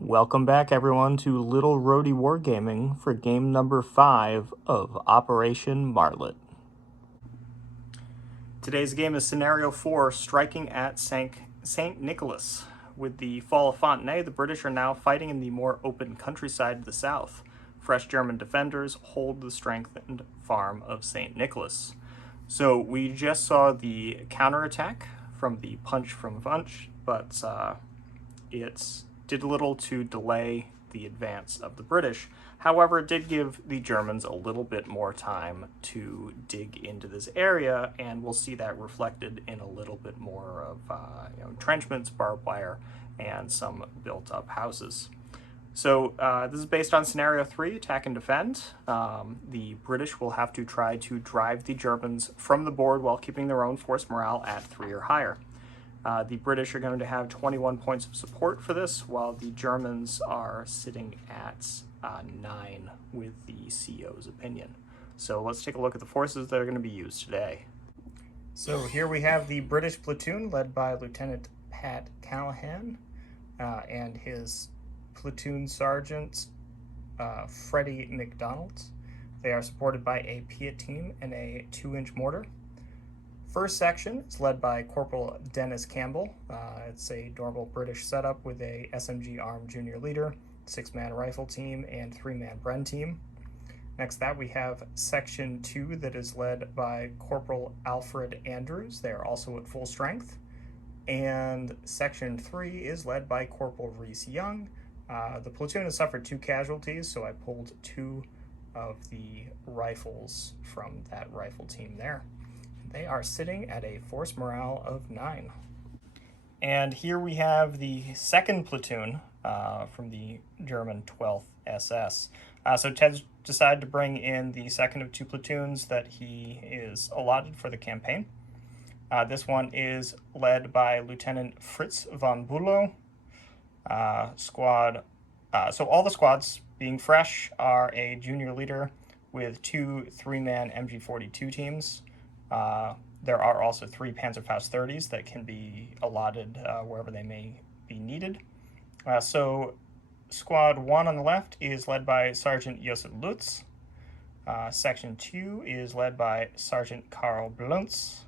Welcome back, everyone, to Little Roadie Wargaming for game number 5 of Operation Martlet. Today's game is Scenario 4, Striking at St. Nicholas. With the fall of Fontenay, the British are now fighting in the more open countryside of the south. Fresh German defenders hold the strengthened farm of St. Nicholas. So we just saw the counterattack from the punch from Vunch, but it did little to delay the advance of the British. However, it did give the Germans a little bit more time to dig into this area, and we'll see that reflected in a little bit more of entrenchments, barbed wire, and some built-up houses. So this is based on Scenario 3, Attack and Defend. The British will have to try to drive the Germans from the board while keeping their own force morale at 3 or higher. The British are going to have 21 points of support for this, while the Germans are sitting at 9 with the CO's opinion. So let's take a look at the forces that are going to be used today. So here we have the British platoon led by Lieutenant Pat Callahan and his platoon sergeant Freddie McDonald. They are supported by a Piat team and a 2-inch mortar. First section is led by Corporal Dennis Campbell. It's a normal British setup with a SMG armed junior leader, 6-man rifle team, and 3-man Bren team. Next that we have Section 2 that is led by Corporal Alfred Andrews. They are also at full strength. And Section 3 is led by Corporal Reese Young. The platoon has suffered 2 casualties, so I pulled 2 of the rifles from that rifle team there. They are sitting at a force morale of 9. And here we have the 2nd platoon from the German 12th SS. So Ted's decided to bring in the 2nd of 2 platoons that he is allotted for the campaign. This one is led by Lieutenant Fritz von Bülow. So all the squads, being fresh, are a junior leader with 2 3-man MG42 teams. There are also 3 Panzerfaust 30s that can be allotted wherever they may be needed. So Squad 1 on the left is led by Sergeant Josef Lutz. Section 2 is led by Sergeant Karl Bluntz.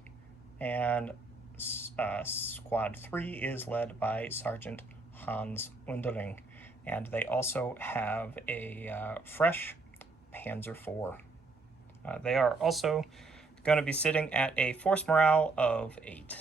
And Squad 3 is led by Sergeant Hans Underling. And they also have a fresh Panzer IV. They are also going to be sitting at a force morale of 8.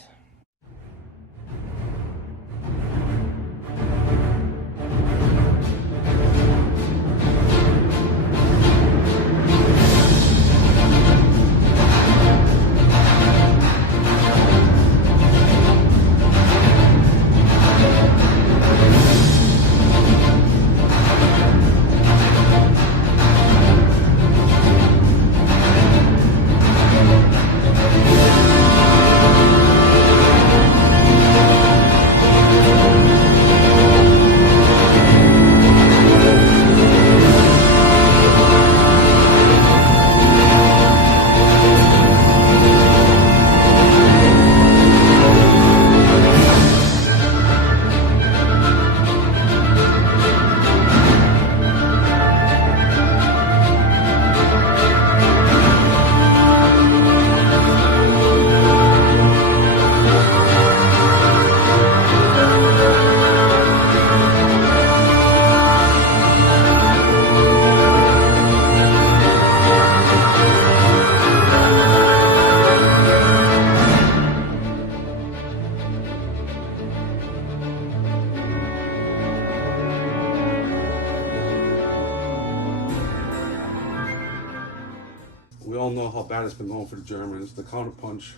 We all know how bad it's been going for the Germans. The counterpunch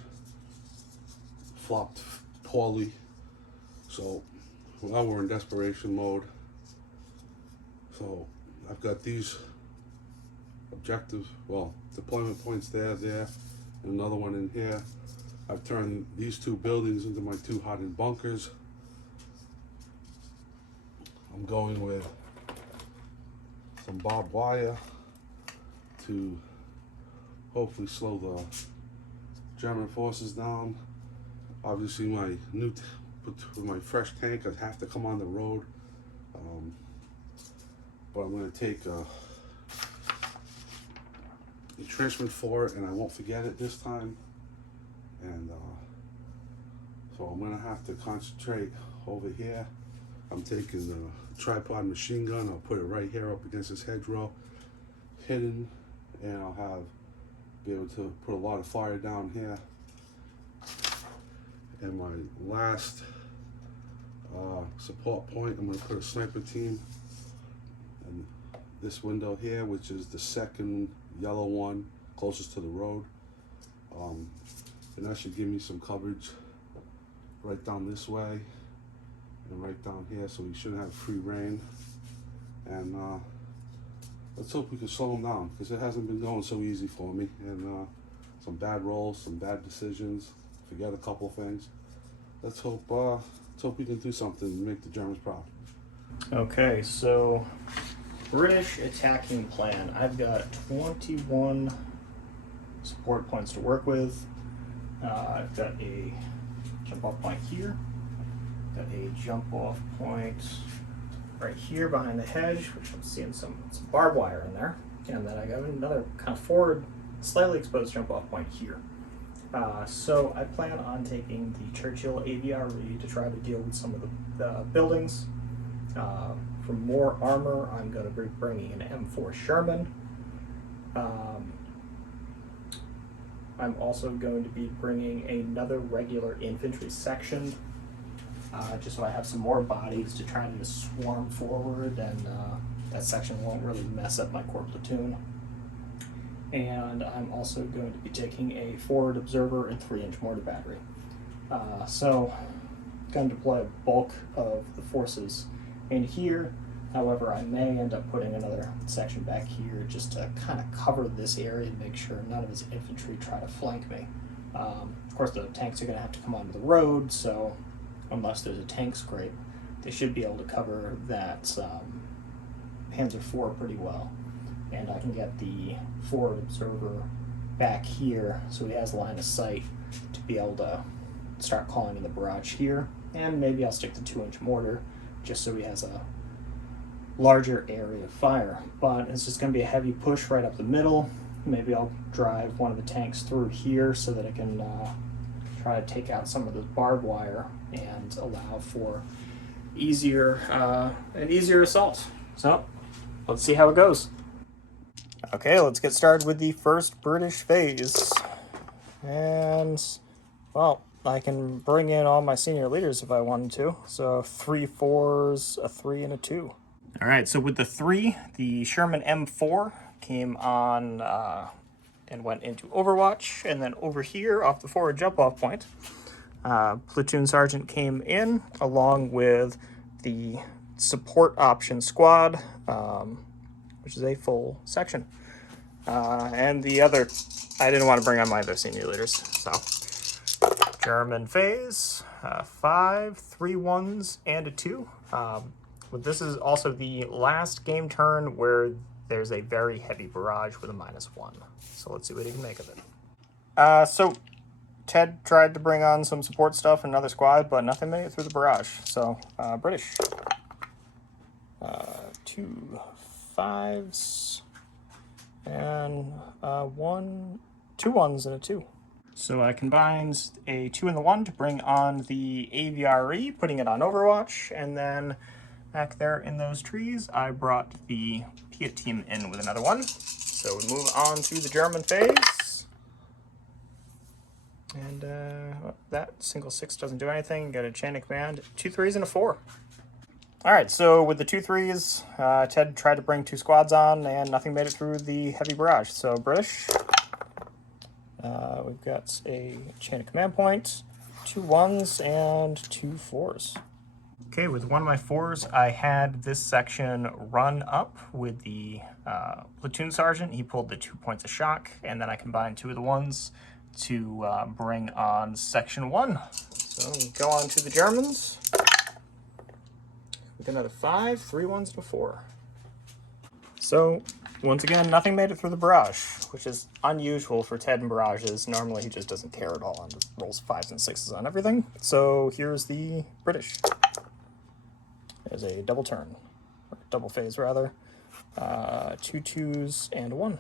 flopped poorly, so now we're in desperation mode. So I've got these objectives, well, deployment points there, and another one in here. I've turned these 2 buildings into my 2 hardened bunkers. I'm going with some barbed wire to hopefully slow the German forces down. Obviously, my fresh tank, I'd have to come on the road. but I'm going to take a entrenchment for it, and I won't forget it this time. And so I'm going to have to concentrate over here. I'm taking the tripod machine gun. I'll put it right here up against this hedgerow, hidden, and I'll be able to put a lot of fire down here. And my last support point, I'm going to put a sniper team in this window here, which is the second yellow one closest to the road. And that should give me some coverage right down this way and right down here, so we shouldn't have free reign. And let's hope we can slow them down, because it hasn't been going so easy for me. And some bad rolls, some bad decisions, forget a couple things. Let's hope we can do something and make the Germans proud. Okay, so British attacking plan. I've got 21 support points to work with. I've got a jump off point here. Got a jump off point right here behind the hedge, which I'm seeing some barbed wire in there. And then I got another kind of forward, slightly exposed jump off point here. So I plan on taking the Churchill Aviary to try to deal with some of the buildings. For more armor, I'm going to be bringing an M4 Sherman. I'm also going to be bringing another regular infantry section, just so I have some more bodies to try to just swarm forward, and that section won't really mess up my core platoon. And I'm also going to be taking a forward observer and 3-inch mortar battery. So I'm going to deploy a bulk of the forces in here. However, I may end up putting another section back here just to kind of cover this area and make sure none of his infantry try to flank me. Of course, the tanks are going to have to come onto the road, so unless there's a tank scrape, they should be able to cover that Panzer IV pretty well. And I can get the forward observer back here so he has line of sight to be able to start calling in the barrage here. And maybe I'll stick the 2-inch mortar just so he has a larger area of fire. But it's just going to be a heavy push right up the middle. Maybe I'll drive one of the tanks through here so that I can try to take out some of this barbed wire and allow for an easier assault. So let's see how it goes. Okay, let's get started with the first British phase. And, well, I can bring in all my senior leaders if I wanted to. So 3 4s, a 3, and a 2. All right, so with the 3, the Sherman M4 came on and went into Overwatch. And then over here, off the forward jump-off point, Platoon Sergeant came in along with the support option squad, which is a full section. And the other, I didn't want to bring on my other senior leaders, so. German phase, 5, 3 1s, and a 2. But this is also the last game turn where there's a very heavy barrage with a -1. So let's see what he can make of it. So Ted tried to bring on some support stuff in another squad, but nothing made it through the barrage. So British. 2 5s. And 2 1s and a 2. So I combined a 2 and the 1 to bring on the Aviary, putting it on Overwatch, and then back there in those trees, I brought the Piat team in with another 1. So we move on to the German phase. And that single 6 doesn't do anything. Got a chain of command, 2 3s and a 4. All right, so with the 2 3s, Ted tried to bring 2 squads on, and nothing made it through the heavy barrage. So British, we've got a chain of command point, 2 1s, and 2 4s. Okay, with one of my 4s, I had this section run up with the platoon sergeant. He pulled the 2 points of shock, and then I combined 2 of the 1s to bring on section 1. So we go on to the Germans. With another 5, 3 1s, and a 4. So, once again, nothing made it through the barrage, which is unusual for Ted and barrages. Normally, he just doesn't care at all and just rolls 5s and 6s on everything. So, here's the British. There's a double turn, or double phase, rather. 2 2s and a 1.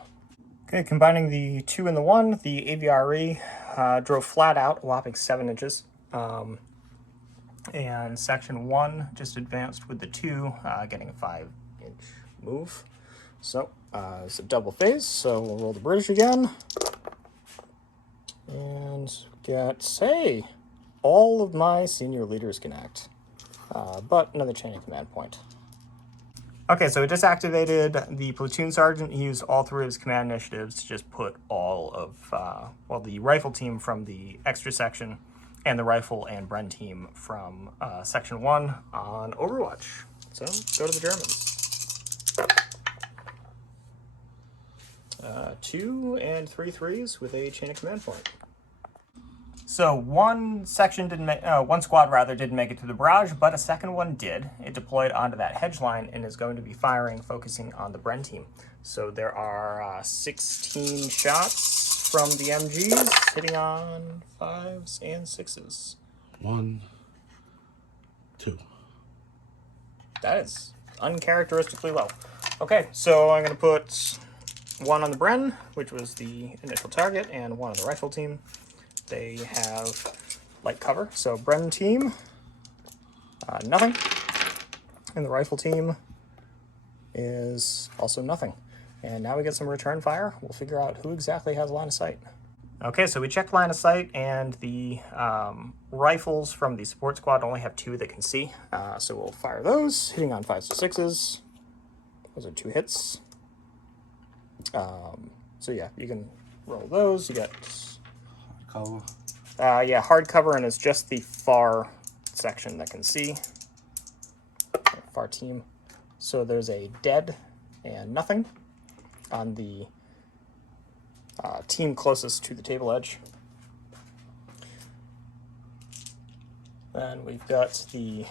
Okay, combining the 2 and the 1, the AVRE drove flat out, a whopping 7 inches. And section 1 just advanced with the 2, getting a 5-inch move. So it's a double phase, so we'll roll the British again. And get, hey, all of my senior leaders can act, but another chain of command point. Okay, so it just activated the platoon sergeant. He used all 3 of his command initiatives to just put all of, the rifle team from the extra section and the rifle and Bren team from section 1 on Overwatch. So go to the Germans. 2 and 3 3s with a chain of command point. So one squad didn't make it to the barrage, but a second one did. It deployed onto that hedge line and is going to be focusing on the Bren team. So there are 16 shots from the MGs hitting on 5s and 6s. 1, 2. That is uncharacteristically low. Okay, so I'm going to put 1 on the Bren, which was the initial target, and 1 on the rifle team. They have light cover, so Bren team, nothing. And the rifle team is also nothing. And now we get some return fire. We'll figure out who exactly has line of sight. Okay, so we checked line of sight, and the rifles from the support squad only have 2 that can see. So we'll fire those, hitting on 5s to 6s. Those are 2 hits. So yeah, you can roll those. You get... Cover. Yeah, hard cover, and it's just the far section that can see. Far team. So there's a dead and nothing on the team closest to the table edge. Then we've got the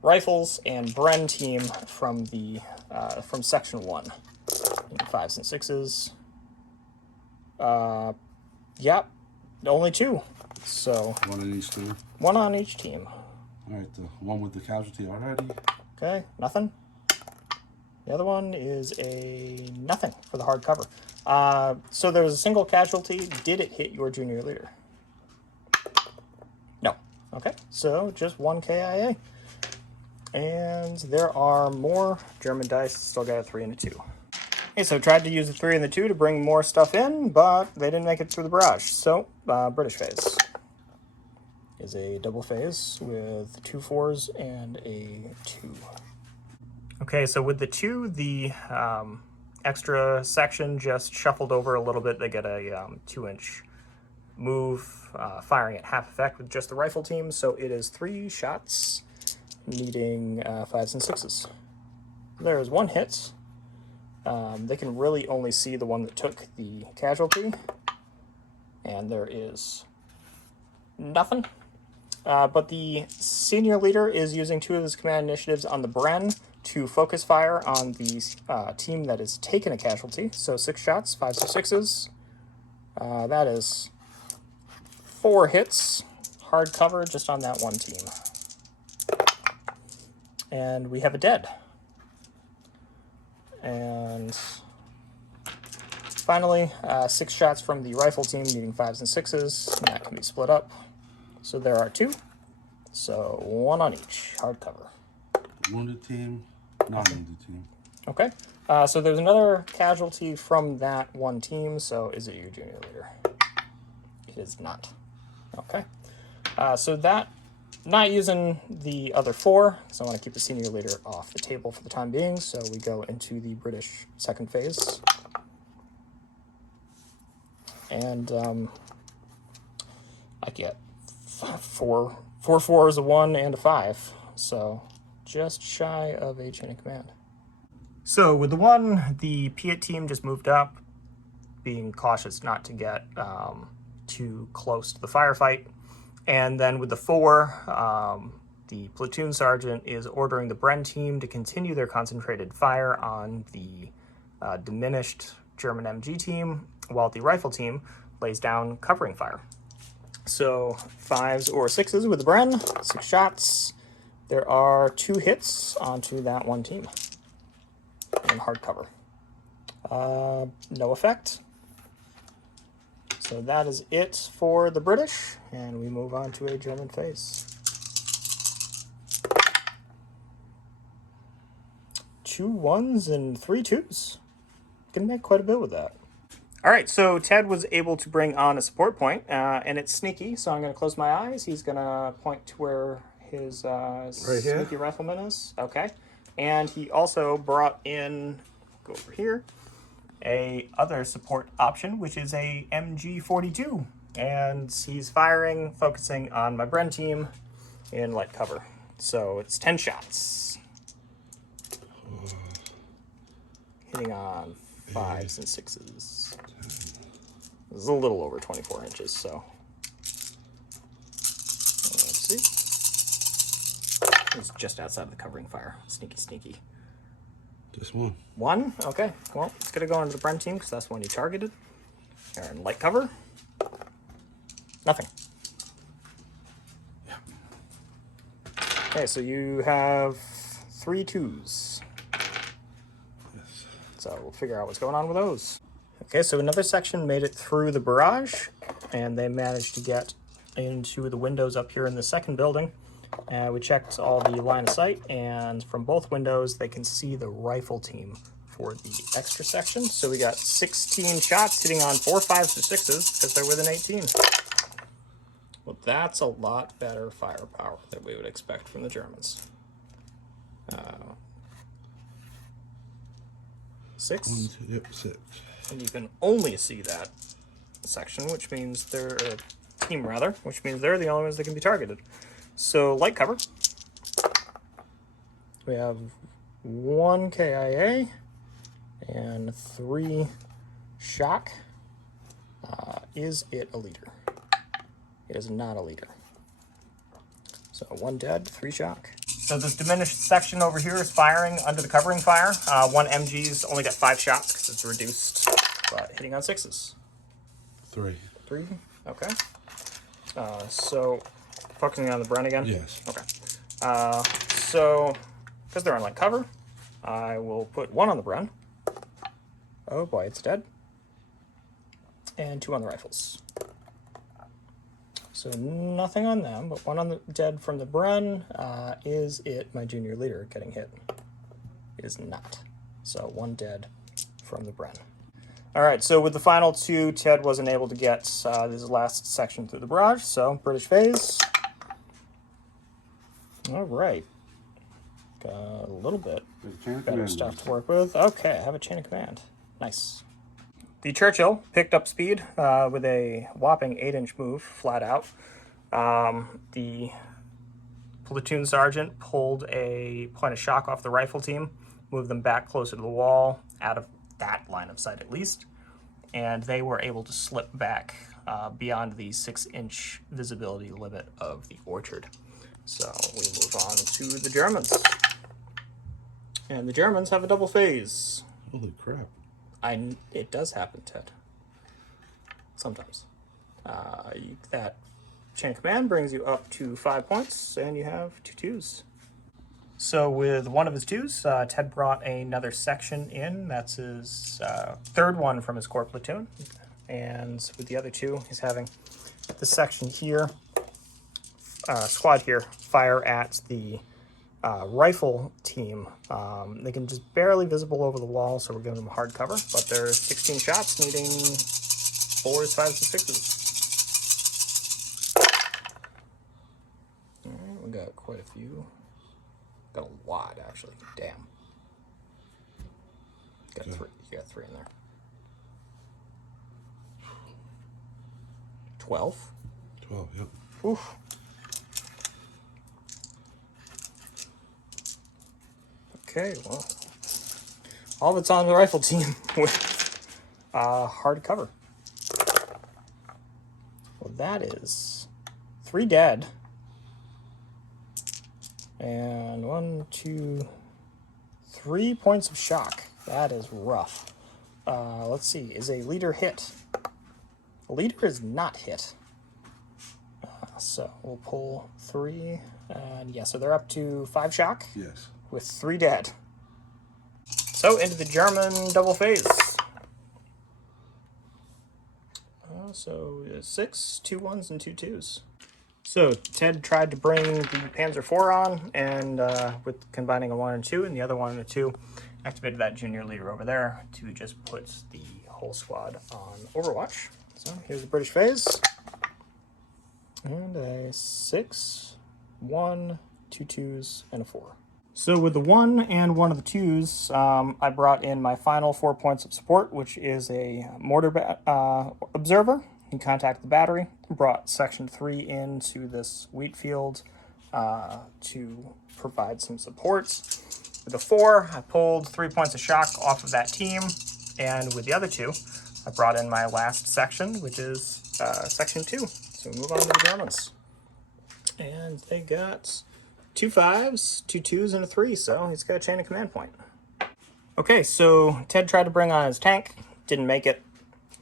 rifles and Bren team from the from section 1. 5s and 6s. Yep, only 2. So 1 on each team. 1 on each team. All right, the one with the casualty already. Okay, nothing. The other one is a nothing for the hard cover. So there was a single casualty. Did it hit your junior leader? No. Okay, so just 1 KIA. And there are more German dice. Still got a 3 and a 2. Okay, so tried to use the 3 and the 2 to bring more stuff in, but they didn't make it through the barrage. So, British phase is a double phase with 2 4s and a 2. Okay, so with the 2, the extra section just shuffled over a little bit. They get a 2-inch move, firing at half effect with just the rifle team. So it is 3 shots, needing 5s and 6s. There's 1 hit. They can really only see the one that took the casualty, and there is nothing. But the senior leader is using 2 of his command initiatives on the Bren to focus fire on the team that has taken a casualty. So 6 shots, 5s to 6s. That is 4 hits, hard cover just on that one team. And we have a dead. And finally, 6 shots from the rifle team, needing 5s and 6s, and that can be split up. So there are 2, so 1 on each, hard cover. Wounded team, non-wounded team. Okay, so there's another casualty from that one team, so is it your junior leader? It is not. Okay, so that, not using the other 4, because I want to keep the senior leader off the table for the time being, so we go into the British second phase. And I get 4 4s, a 1, and a 5, so just shy of a chain of command. So with the 1, the Piet team just moved up, being cautious not to get too close to the firefight. And then with the 4, the platoon sergeant is ordering the Bren team to continue their concentrated fire on the diminished German MG team, while the rifle team lays down covering fire. So 5s or 6s with the Bren, 6 shots. There are 2 hits onto that one team. and hard cover. No effect. So that is it for the British, and we move on to a German phase. 2 1s and 3 2s. Can make quite a bit with that. All right, so Ted was able to bring on a support point, and it's sneaky, so I'm going to close my eyes. He's going to point to where his sneaky rifleman is. Okay. And he also brought in, go over here, a other support option, which is a MG42. And he's firing, focusing on my Bren team in light cover. So it's 10 shots. Hitting on 5s and 6s. This is a little over 24 inches, so let's see. It's just outside of the covering fire. Sneaky, sneaky. Just one. One? Okay. Well, it's going to go into the Bren team because that's the one you targeted. They're in light cover. Nothing. Yeah. Okay, so you have 3 2s. Yes. So we'll figure out what's going on with those. Okay, so another section made it through the barrage, and they managed to get into the windows up here in the second building. We checked all the line of sight, and from both windows, they can see the rifle team for the extra section. So we got 16 shots hitting on 4 5s or 6s because they're within 18. Well, that's a lot better firepower than we would expect from the Germans. 6? 1, 2, yep, 6. And you can only see that section, which means they're team rather, which means they're the only ones that can be targeted. So light cover. We have 1 KIA and 3 shock. Is it a leader? It is not a leader. So 1 dead, 3 shock. So this diminished section over here is firing under the covering fire. 1 MG's only got 5 shots because it's reduced, but hitting on 6s. 3. 3? Okay. So focusing on the Bren again? Yes. Okay. So because they're on light cover, I will put 1 on the Bren. Oh boy, it's dead. And 2 on the rifles. So nothing on them, but 1 on the dead from the Bren. Is it my junior leader getting hit? It is not. So 1 dead from the Bren. All right, so with the final 2, Ted wasn't able to get this last section through the barrage, so British phase. All right. Got a little bit better stuff to work with. Okay, I have a chain of command. Nice. The Churchill picked up speed with a whopping 8-inch move, flat out. The platoon sergeant pulled a point of shock off the rifle team, moved them back closer to the wall, out of that line of sight at least, and they were able to slip back beyond the 6-inch visibility limit of the orchard. So we move on to the Germans. And the Germans have a double phase. Holy crap. It does happen, Ted. Sometimes. That chain of command brings you up to 5 points, and you have 2 2s. So with 1 of his 2s, Ted brought another section in. That's his 3rd one from his core platoon. And with the other 2, he's having this section here, squad here, fire at the rifle team. They can just barely visible over the wall, so we're giving them hard cover, but there's 16 shots needing 4s, 5s, and 6s. All right, we got quite a few. Got a lot, actually. Damn. Got 3. You got 3 in there. 12. 12, yep. Oof. Okay, well, all of it's on the rifle team with hard cover. Well, that is 3 dead. And 1, 2, 3 points of shock. That is rough. Let's see, is a leader hit? A leader is not hit. So we'll pull 3. And yeah, so they're up to 5 shock. Yes. With 3 dead. So into the German double phase. So 6, 2 1s, and 2 2s. So Ted tried to bring the Panzer IV on, and with combining a 1 and 2 and the other 1 and a 2, activated that junior leader over there to just put the whole squad on Overwatch. So here's the British phase. And a 6, 1, 2 2s, and a 4. So with the 1 and 1 of the 2s, I brought in my final 4 points of support, which is a mortar observer. He contacted the battery, brought Section 3 into this wheat field to provide some support. With the 4, I pulled 3 points of shock off of that team, and with the other 2, I brought in my last section, which is Section 2. So we move on to the Germans. And they got 2 5s, 2 2s, and a 3, so he's got a chain of command point. Okay, so Ted tried to bring on his tank, didn't make it.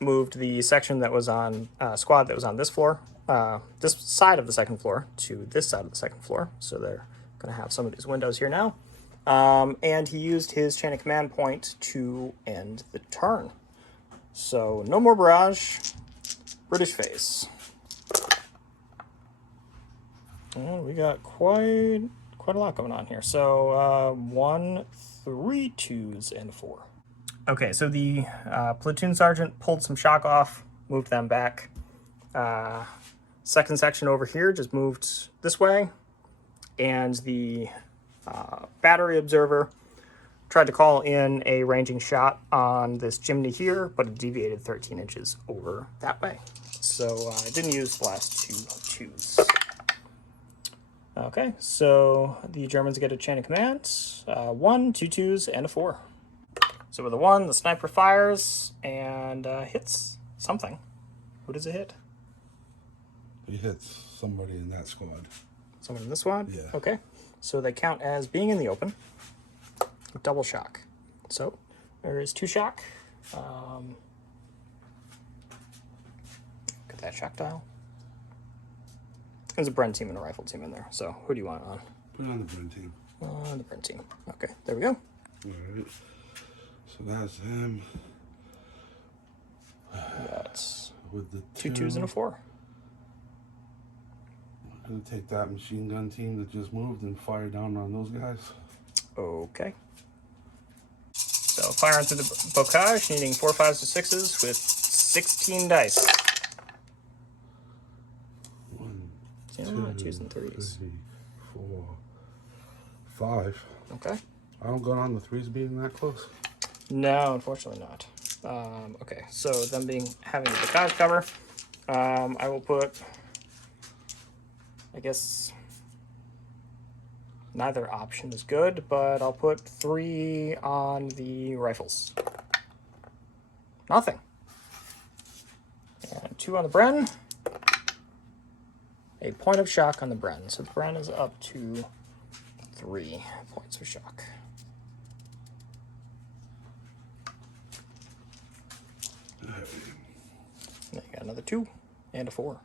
Moved the section that was on squad that was on this floor, this side of the second floor, to this side of the second floor. So they're going to have some of these windows here now. And he used his chain of command point to end the turn. So no more barrage, British phase. And we got quite a lot going on here. So 1, 3 2s, and 4. Okay, so the platoon sergeant pulled some shock off, moved them back. Second section over here just moved this way. And the battery observer tried to call in a ranging shot on this chimney here, but it deviated 13 inches over that way. So I didn't use the last 2 2s. Okay, so the Germans get a chain of command. 1, 2 2s, and a 4. So with a 1, the sniper fires and hits something. Who does it hit? He hits somebody in that squad. Someone in this squad? Yeah. Okay. So they count as being in the open. Double shock. So there is 2 shock. Get that shock dial. There's a Bren team and a rifle team in there. So who do you want on? Put it on the Bren team. On the Bren team. Okay, there we go. All right. So that's him. That's with the 2 2s and a 4. I'm gonna take that machine gun team that just moved and fire down on those guys. Okay. So firing through the bocage, needing 4 5s to 6s with 16 dice. 1, Yeah, 2, 2s and 3s. 3, 4, 5. Okay. I don't go on the 3s being that close. No, unfortunately not. Okay, so them having the bocage cover, I will put, I guess, neither option is good, but I'll put 3 on the rifles. Nothing. And 2 on the Bren. A point of shock on the Bren. So the Bren is up to 3 points of shock. Then you got another 2 and a 4.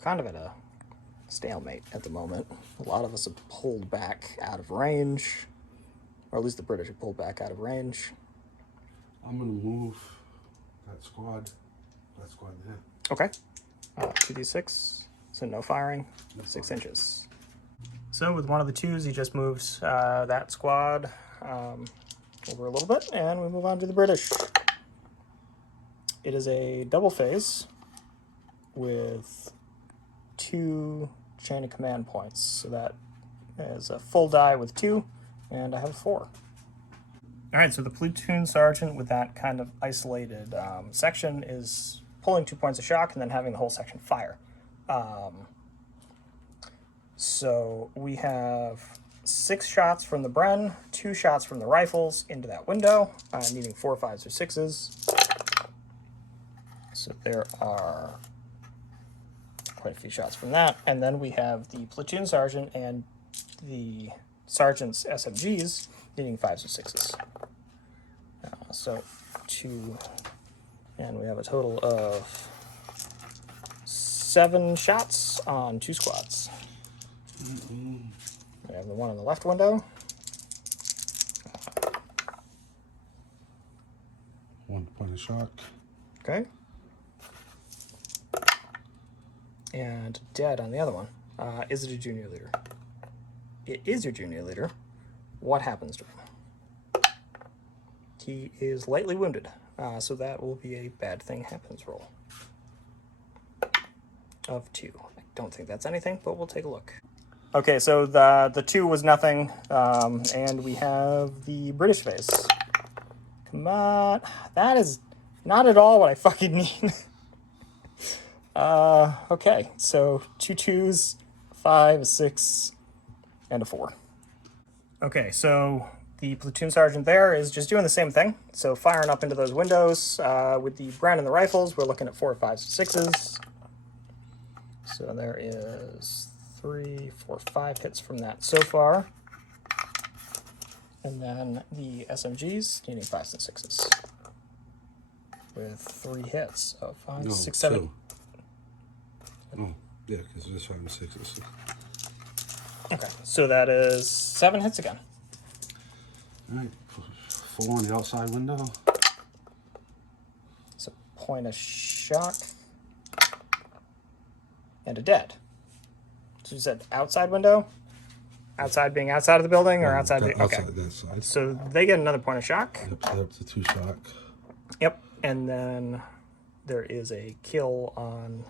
Kind of at a stalemate at the moment. A lot of us have pulled back out of range, or at least the British have pulled back out of range. I'm gonna move that squad there. Okay. 2d6, so no firing, 6 inches. So with one of the 2s, he just moves that squad over a little bit, and we move on to the British. It is a double phase with 2 chain of command points. So that is a full die with 2, and I have a 4. All right, so the platoon sergeant with that kind of isolated section is pulling 2 points of shock and then having the whole section fire. So we have 6 shots from the Bren, 2 shots from the rifles into that window, needing 4 5s or 6s. So there are quite a few shots from that. And then we have the platoon sergeant and the sergeant's SMGs needing 5s or 6s. So 2, and we have a total of 7 shots on 2 squads. I have the one in the left window. 1 point of shock. Okay. And dead on the other one. Is it a junior leader? It is your junior leader. What happens to him? He is lightly wounded, so that will be a bad thing happens roll of 2. I don't think that's anything, but we'll take a look. Okay, so the 2 was nothing, and we have the British phase. Come on. That is not at all what I fucking need. Okay, so 2 2s, 5, 6, and a 4. Okay, so the platoon sergeant there is just doing the same thing. So firing up into those windows with the Bren and the rifles. We're looking at 4, 5s, 6s. So there is 3, 4, 5 hits from that so far. And then the SMGs needing 5s and 6s. With 3 hits. So 5, 6, 7. 2. Oh, yeah, because there's 5 and 6s. Okay, so that is 7 hits again. Alright, 4 on the outside window. So point of shock. And a dead. So you said outside window? Outside being outside of the building, or outside being... Okay. Outside that side. So they get another point of shock. Yep, up to 2 shock. Yep, and then there is a kill on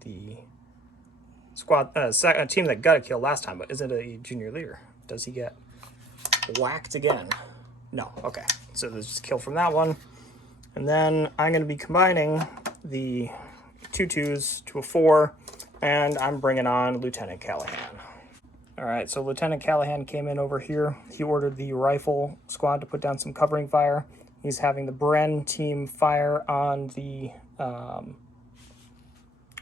the squad, a team that got a kill last time, but isn't a junior leader. Does he get whacked again? No, okay. So there's just a kill from that one. And then I'm going to be combining the 2 2s to a 4, and I'm bringing on Lieutenant Callahan. All right, so Lieutenant Callahan came in over here. He ordered the rifle squad to put down some covering fire. He's having the Bren team fire on the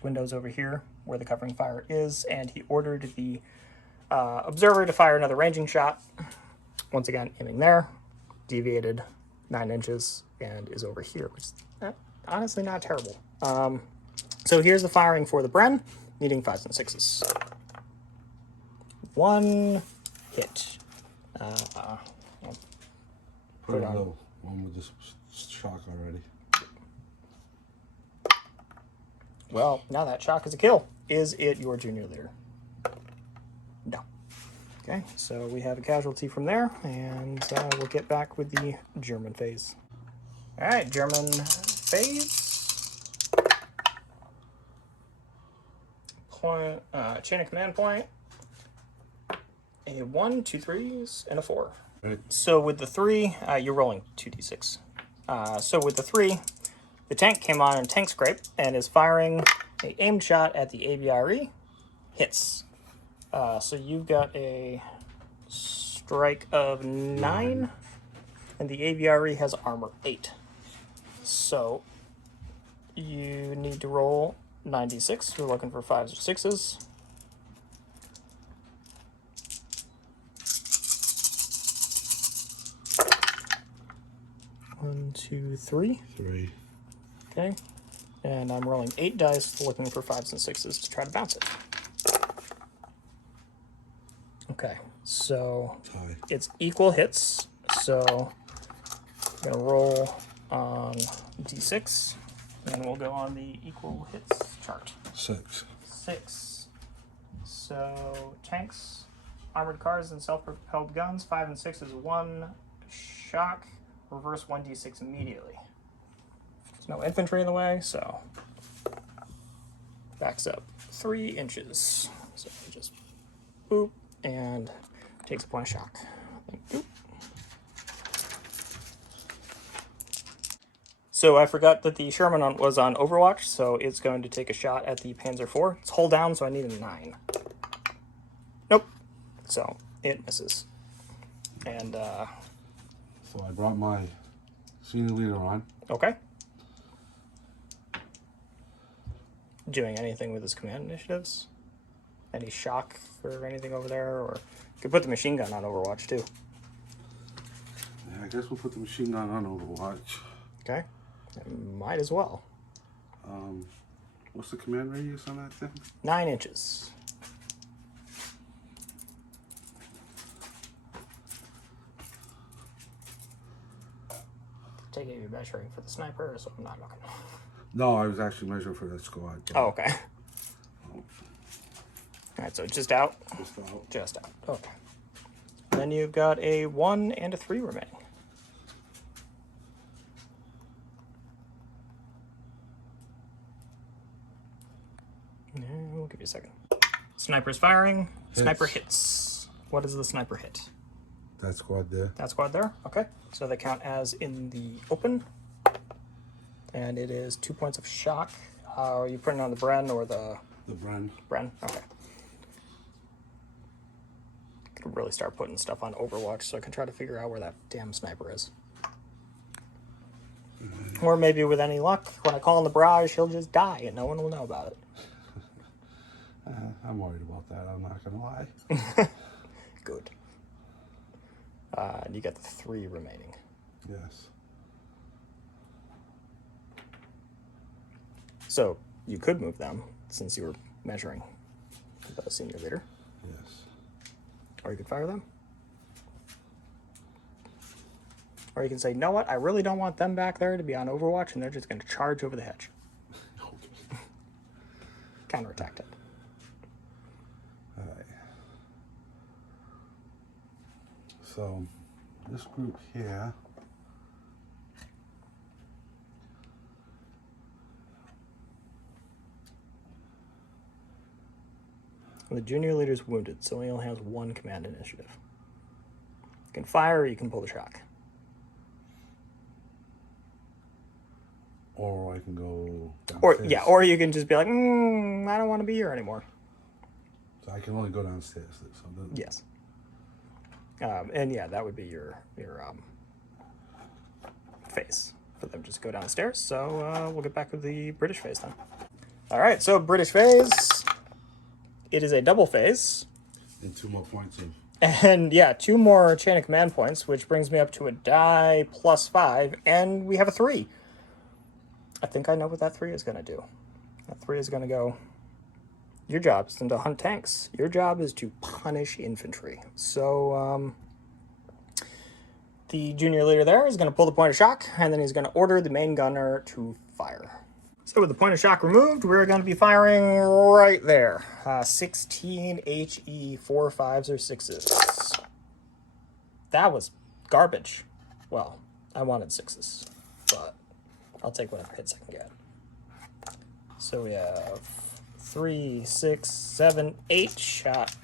windows over here where the covering fire is, and he ordered the observer to fire another ranging shot. Once again, aiming there, deviated 9 inches, and is over here, which is honestly not terrible. So here's the firing for the Bren, needing 5s and 6s. 1 hit. Put it low. One with this shock already. Well, now that shock is a kill. Is it your junior leader? No. Okay, so we have a casualty from there, and we'll get back with the German phase. All right, German phase. Point, chain of command point. A 1, 2 3s, and a 4. Right. So with the 3, you're rolling 2d6. So with the 3, the tank came on in tank scrape and is firing a aimed shot at the ABRE. Hits. So you've got a strike of 9, and the ABRE has armor 8. So you need to roll 9d6. You're looking for 5s or 6s. 1, 2, 3. 3. Okay. And I'm rolling 8 dice, looking for 5s and 6s to try to bounce it. Okay, so Tie. it's equal hits. So I'm gonna roll on d6, and we'll go on the equal hits chart. 6. 6. So tanks, armored cars, and self-propelled guns. 5 and 6 is 1 shock. Reverse 1d6 immediately. There's no infantry in the way, so backs up 3 inches. So just boop and takes a point of shock. Boop. So I forgot that the Sherman was on Overwatch, so it's going to take a shot at the Panzer IV. It's hull down, so I need a 9. Nope. So it misses. And So I brought my senior leader on. okay. Doing anything with his command initiatives? Any shock or anything over there? Or you could put the machine gun on Overwatch too. Yeah, I guess we'll put the machine gun on Overwatch. Okay. Might as well. What's the command radius on that thing? 9 inches. Take it you're measuring for the sniper, so I'm not looking. No, I was actually measuring for that squad. Oh, okay. Alright, so just out? Just out. Just out. Okay. Then you've got a 1 and a 3 remaining. We'll give you a second. Sniper's firing. Hits. Sniper hits. What does the sniper hit? That squad there. That squad there? Okay. So they count as in the open. And it is 2 points of shock. Are you putting on the Bren or the... The Bren. Bren? Okay. Could really start putting stuff on Overwatch so I can try to figure out where that damn sniper is. Or maybe with any luck, when I call in the barrage, he'll just die and no one will know about it. I'm worried about that, I'm not gonna lie. Good. And you got the 3 remaining. Yes. So you could move them since you were measuring the senior leader. Yes. Or you could fire them. Or you can say, you know what, I really don't want them back there to be on Overwatch and they're just going to charge over the hedge. Okay. Counterattack it. Alright. So, this group here. The junior leader's wounded, so he only has 1 command initiative. You can fire or you can pull the shock. Or I can go Or downstairs. or you can just be like, I don't want to be here anymore. So I can only go downstairs. So Yes. And yeah, that would be your phase for them just go downstairs. So we'll get back to the British phase then. All right, so British phase. It is a double phase. And 2 more points of. And yeah, 2 more chain of command points, which brings me up to a die plus 5, and we have a 3. I think I know what that 3 is going to do. That 3 is going to go, your job isn't to hunt tanks. Your job is to punish infantry. So the junior leader there is going to pull the point of shock, and then he's going to order the main gunner to fire. So with the point of shock removed, we're going to be firing right there. 16 HE 4 5s or 6s. That was garbage. Well, I wanted 6s, but I'll take whatever hits I can get. So we have 3, 6, 7, 8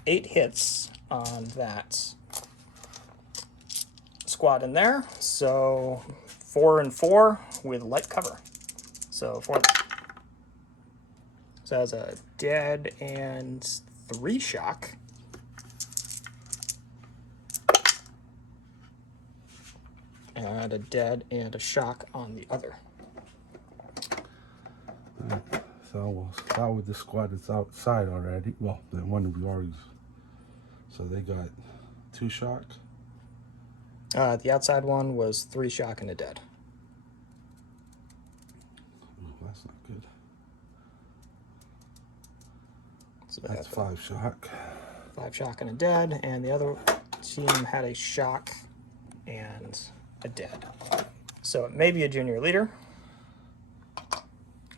hits on that squad in there. So 4 and 4 with light cover. So that's a dead and 3 shock. And a dead and a shock on the other. So we'll start with the squad that's outside already. Well, the one we already. So they got 2 shock. The outside one was 3 shock and a dead. Oh, that's not good. So That's 5 shock. 5 shock and a dead, and the other team had a shock and a dead. So it may be a junior leader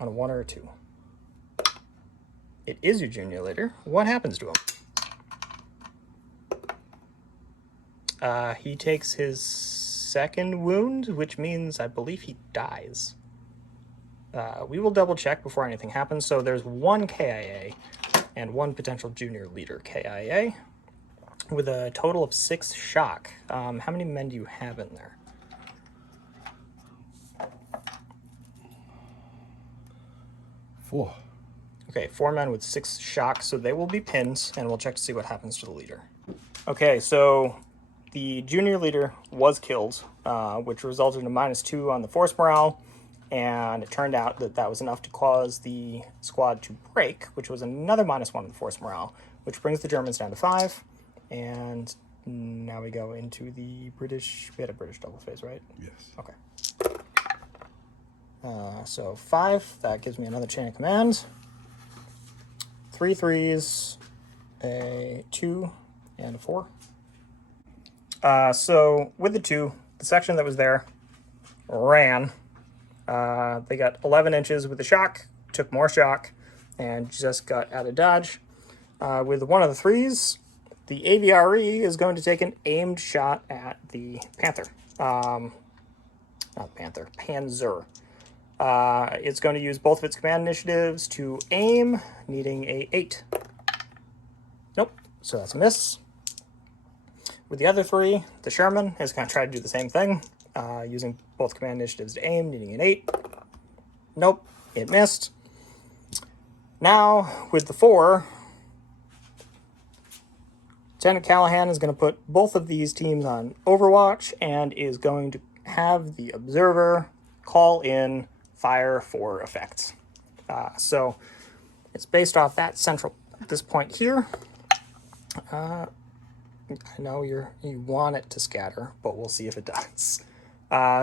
on a 1 or a 2. It is your junior leader. What happens to him? He takes his 2nd wound, which means I believe he dies. We will double check before anything happens. So there's 1 KIA and 1 potential junior leader KIA with a total of 6 shock. How many men do you have in there? 4. Okay, 4 men with 6 shock, so they will be pinned, and we'll check to see what happens to the leader. Okay, so the junior leader was killed, which resulted in a -2 on the force morale, and it turned out that that was enough to cause the squad to break, which was another -1 on the force morale, which brings the Germans down to 5, and now we go into the British. We had a British double phase, right? Yes. Okay. So 5, that gives me another chain of command. 3 3s, a 2, and a 4. So with the 2, the section that was there ran. They got 11 inches with the shock, took more shock, and just got out of dodge. With one of the 3s, the AVRE is going to take an aimed shot at the Panther. Not Panther, Panzer. It's going to use both of its command initiatives to aim, needing a 8. Nope, so that's a miss. With the other 3, the Sherman is going to try to do the same thing, using both command initiatives to aim, needing an 8. Nope, it missed. Now, with the 4, Lieutenant Callahan is going to put both of these teams on Overwatch and is going to have the observer call in fire for effects. So it's based off that central, this point here. I know you want it to scatter, but we'll see if it does.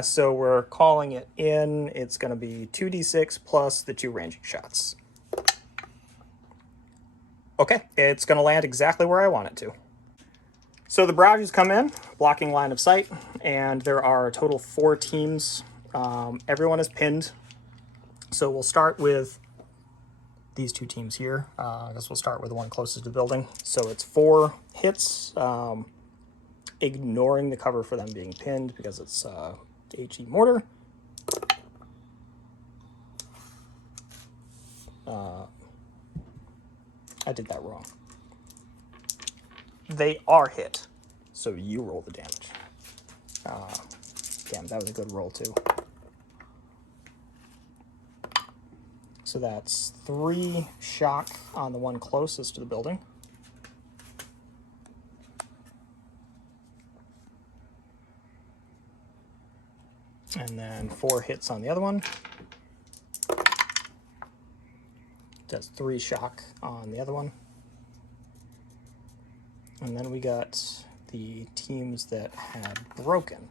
So we're calling it in. It's going to be 2d6 plus the 2 ranging shots. Okay, it's going to land exactly where I want it to. So the barrages come in, blocking line of sight, and there are a total 4 teams. Everyone is pinned. So we'll start with these 2 teams here. I guess we'll start with the one closest to the building. So it's 4 hits, ignoring the cover for them being pinned because it's HE mortar. I did that wrong. They are hit, so you roll the damage. Damn, that was a good roll too. So that's 3 shock on the one closest to the building. And then 4 hits on the other one. That's 3 shock on the other one. And then we got the teams that had broken.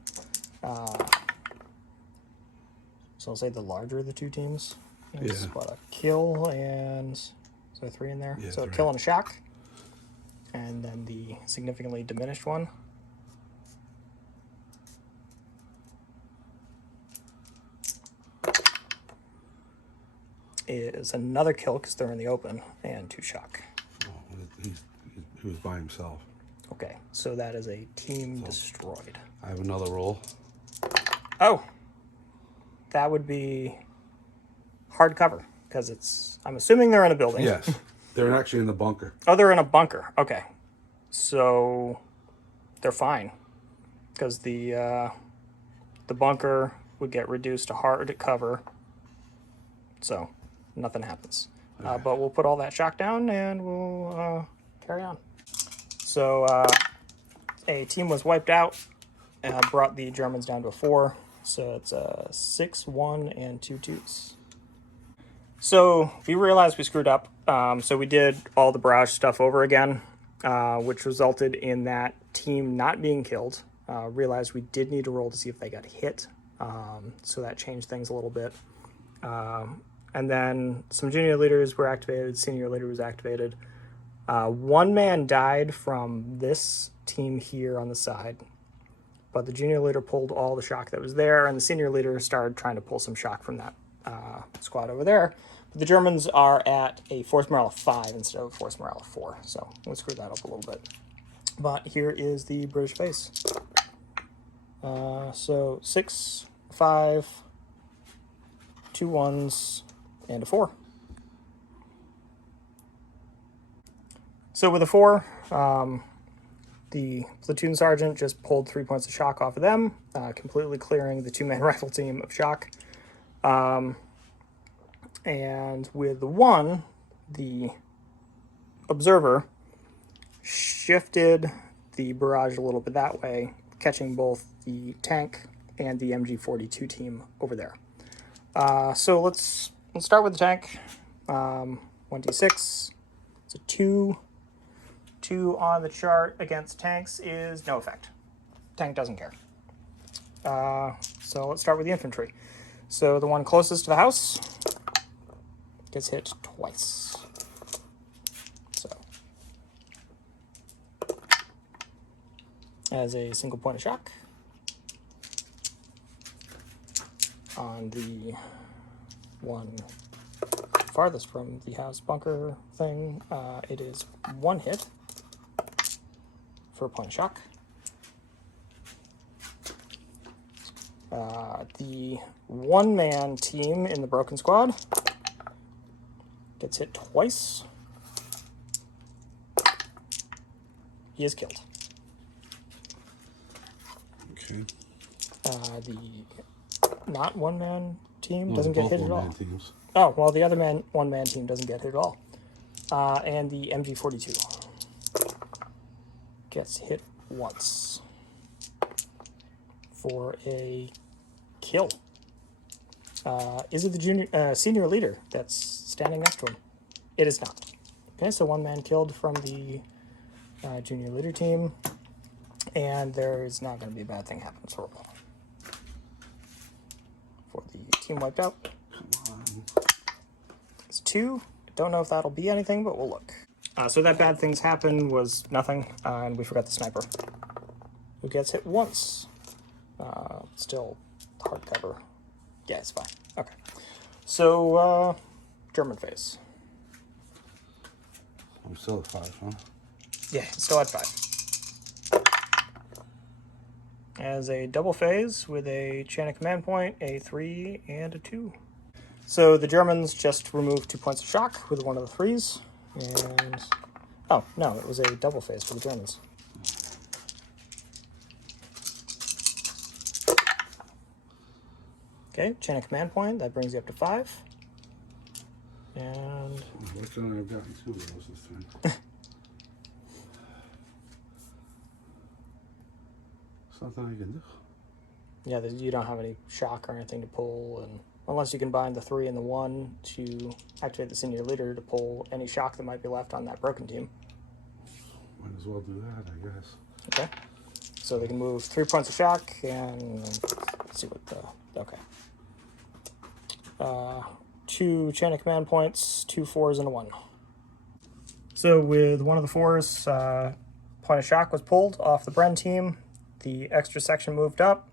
So I'll say the larger of the 2 teams. It's what, a kill and... Is there 3 in there? Yeah, so a kill and a shock. And then the significantly diminished one. Is another kill because they're in the open, and 2 shock. Oh, he was by himself. Okay, so that is a team destroyed. I have another roll. Oh, that would be hard cover because it's. I'm assuming they're in a building. Yes, they're actually in the bunker. Oh, they're in a bunker. Okay, so they're fine because the bunker would get reduced to hard cover. So nothing happens. Okay. But we'll put all that shock down and we'll carry on. So a team was wiped out and brought the Germans down to a 4. So it's a 6, 1, and 2 2s. So we realized we screwed up. So we did all the barrage stuff over again, which resulted in that team not being killed. Realized we did need to roll to see if they got hit. So that changed things a little bit. And then some junior leaders were activated, senior leader was activated. 1 man died from this team here on the side, but the junior leader pulled all the shock that was there, and the senior leader started trying to pull some shock from that squad over there. But the Germans are at a force morale of 5 instead of a force morale of 4, so we'll screw that up a little bit. But here is the British base. So 6, 5, 2 1s, and a 4. So with a 4, the platoon sergeant just pulled 3 points of shock off of them, completely clearing the 2-man rifle team of shock. And with the 1, the observer shifted the barrage a little bit that way, catching both the tank and the MG42 team over there. So let's start with the tank. 1d6. It's a 2. 2 on the chart against tanks is no effect. Tank doesn't care. So let's start with the infantry. So the one closest to the house gets hit twice. as a single point of shock. On the one farthest from the house bunker thing, it is 1 hit for a point of shock. The one-man team in the broken squad gets hit twice. He is killed. Okay. The not one-man team doesn't get hit at all. Teams. Oh, well, the other one-man team doesn't get hit at all. And the MG42 gets hit once for a kill. Is it the senior leader that's standing next to him? It is not. Okay, so one man killed from the junior leader team, and there's not going to be a bad thing happen for the team wiped out. Come on. It's 2. Don't know if that'll be anything, but we'll look. So that bad things happen was nothing, and we forgot the sniper, who gets hit once. Still hardcover. Yeah, it's fine. Okay. So, German phase. I'm still at 5, huh? Yeah, still at 5. As a double phase with a chain of command point, a 3 and a 2. So the Germans just removed 2 points of shock with one of the 3s. And, oh, no, it was a double phase for the Germans. Okay, chain of command point, that brings you up to 5. And Unfortunately, I've gotten 2 of those this time. Something I can do. yeah, you don't have any shock or anything to pull, and unless you combine the 3 and the 1 to activate the senior leader to pull any shock that might be left on that broken team. Might as well do that, I guess. Okay. So they can move 3 points of shock, and let's see what the... Okay. 2 chain of command points, 2 4s, and a 1. So with one of the 4s, point of shock was pulled off the Bren team. The extra section moved up.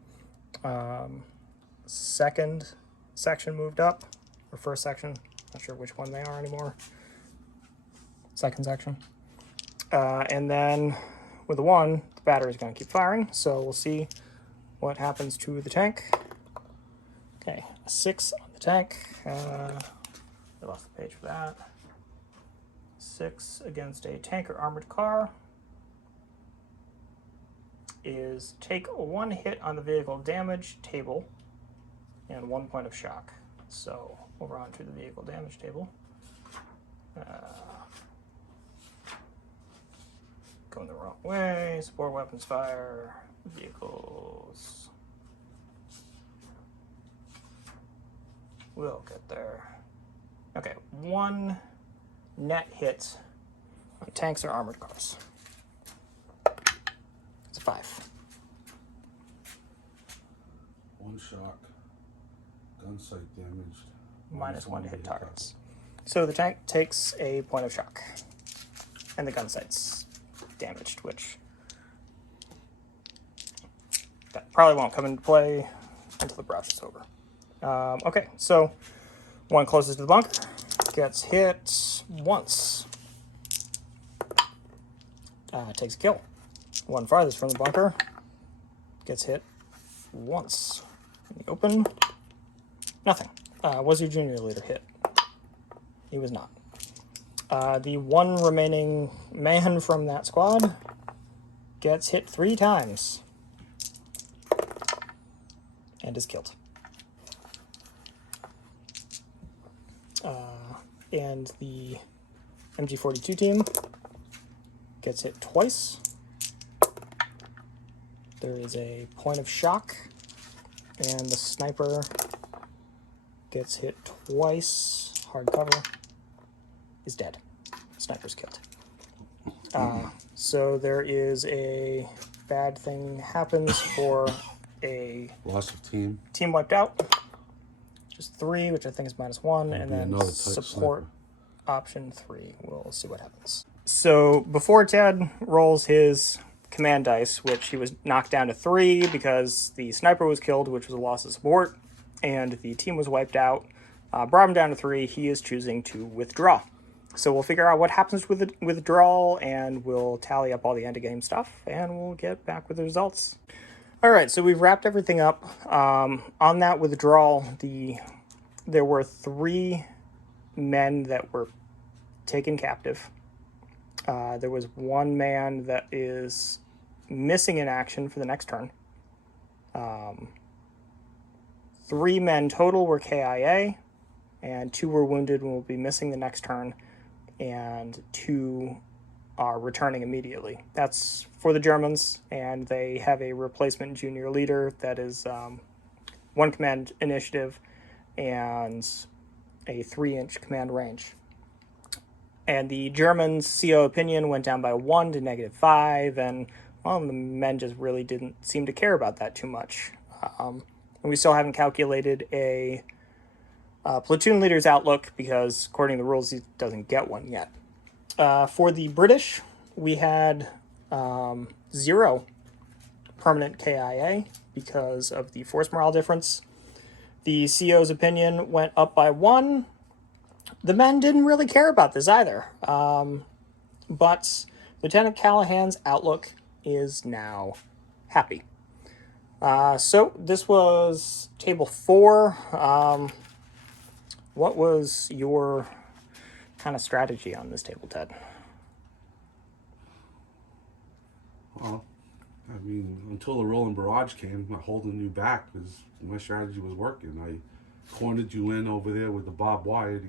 Second section moved up, or first section. Not sure which one they are anymore. Second section. And then with the 1, the battery is going to keep firing, so we'll see what happens to the tank. Okay, a 6 on the tank. I lost the page for that. 6 against a tank or armored car is take 1 hit on the vehicle damage table and 1 point of shock. So over onto the vehicle damage table. Going the wrong way. Support weapons fire. Vehicles. We'll get there. Okay, 1 net hit on tanks or armored cars. It's a 5. 1 shock. Gun sight damaged. Minus 1 to hit targets. So the tank takes a point of shock. And the gun sight's damaged, which that probably won't come into play until the brush is over. Okay, so 1 closest to the bunker gets hit once. Takes a kill. 1 farthest from the bunker gets hit once. In the open, nothing. Was your junior leader hit? He was not. The 1 remaining man from that squad gets hit 3 times and is killed. And the MG42 team gets hit twice. There is a point of shock, and the sniper gets hit twice. Hard cover. Is dead. Sniper's killed. So there is a bad thing happens for a Loss of team. team wiped out. Just 3, which I think is -1, and then another type support sniper. option 3. We'll see what happens. So before Ted rolls his command dice, which he was knocked down to 3 because the sniper was killed, which was a loss of support, and the team was wiped out. Brought him down to 3. He is choosing to withdraw. So we'll figure out what happens with the withdrawal, and we'll tally up all the end-of-game stuff, and we'll get back with the results. All right, so we've wrapped everything up. On that withdrawal, there were 3 men that were taken captive. There was 1 man that is missing in action for the next turn. 3 men total were KIA, and 2 were wounded and will be missing the next turn, and 2 are returning immediately. That's for the Germans, and they have a replacement junior leader that is 1 command initiative and a 3-inch command range. And the Germans' CO opinion went down by 1 to -5, and, well, the men just really didn't seem to care about that too much. And we still haven't calculated a platoon leader's outlook because, according to the rules, he doesn't get one yet. For the British, we had 0 permanent KIA because of the force morale difference. The CO's opinion went up by 1. The men didn't really care about this either. But Lieutenant Callahan's outlook is now happy. So this was table 4. What was your kind of strategy on this table, Ted? Well, I mean, until the rolling barrage came, holding you back was my strategy was working. I cornered you in over there with the barbed wire to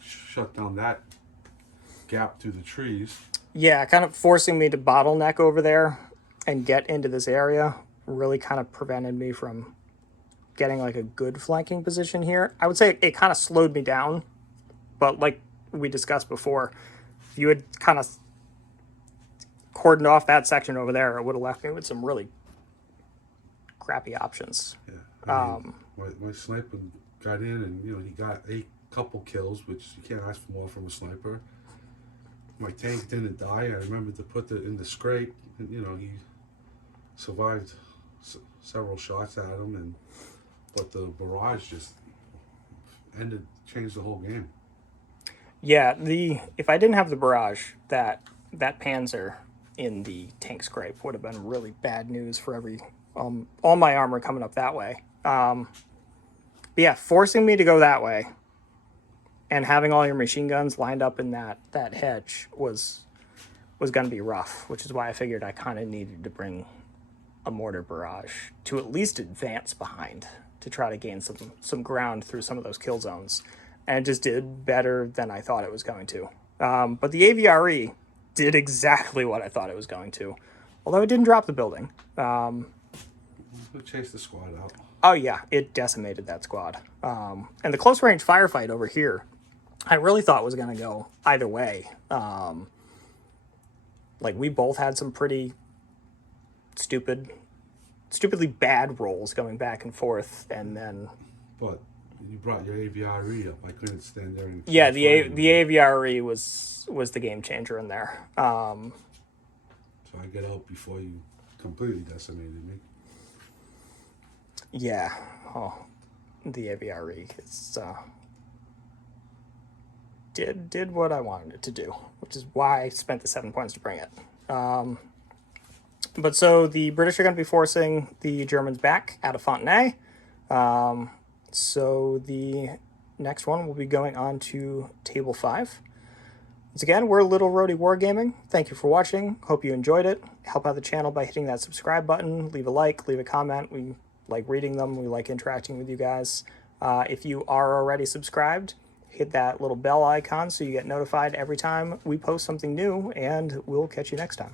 shut down that gap through the trees. Yeah, kind of forcing me to bottleneck over there and get into this area really kind of prevented me from getting like a good flanking position here. I would say it kind of slowed me down, but like we discussed before, if you had kind of cordoned off that section over there, it would have left me with some really crappy options. Yeah, I mean, my sniper got in, and he got a couple kills, which you can't ask for more from a sniper. My tank didn't die. I remembered to put it in the scrape, and he survived several shots at him, but the barrage just changed the whole game. Yeah, if I didn't have the barrage, that Panzer in the tank scrape would have been really bad news for all my armor coming up that way. But yeah, forcing me to go that way and having all your machine guns lined up in that hedge was going to be rough, which is why I figured I kind of needed to bring a mortar barrage to at least advance behind to try to gain some ground through some of those kill zones. And it just did better than I thought it was going to. But the AVRE did exactly what I thought it was going to, although it didn't drop the building. It chased the squad out. Oh yeah, it decimated that squad. And the close range firefight over here, I really thought was going to go either way. Like we both had some pretty stupidly bad rolls going back and forth, and then. But you brought your AVRE up. I couldn't stand there and. Yeah, the AVRE was the game changer in there. So I get out before you completely decimated me. Yeah. Oh, the AVRE did what I wanted it to do, which is why I spent the 7 points to bring it. But so the British are going to be forcing the Germans back out of Fontenay. So the next one will be going on to table 5. Once again, we're Little Roadie Wargaming. Thank you for watching. Hope you enjoyed it. Help out the channel by hitting that subscribe button. Leave a like, leave a comment. We like reading them. We like interacting with you guys. If you are already subscribed, hit that little bell icon so you get notified every time we post something new, and we'll catch you next time.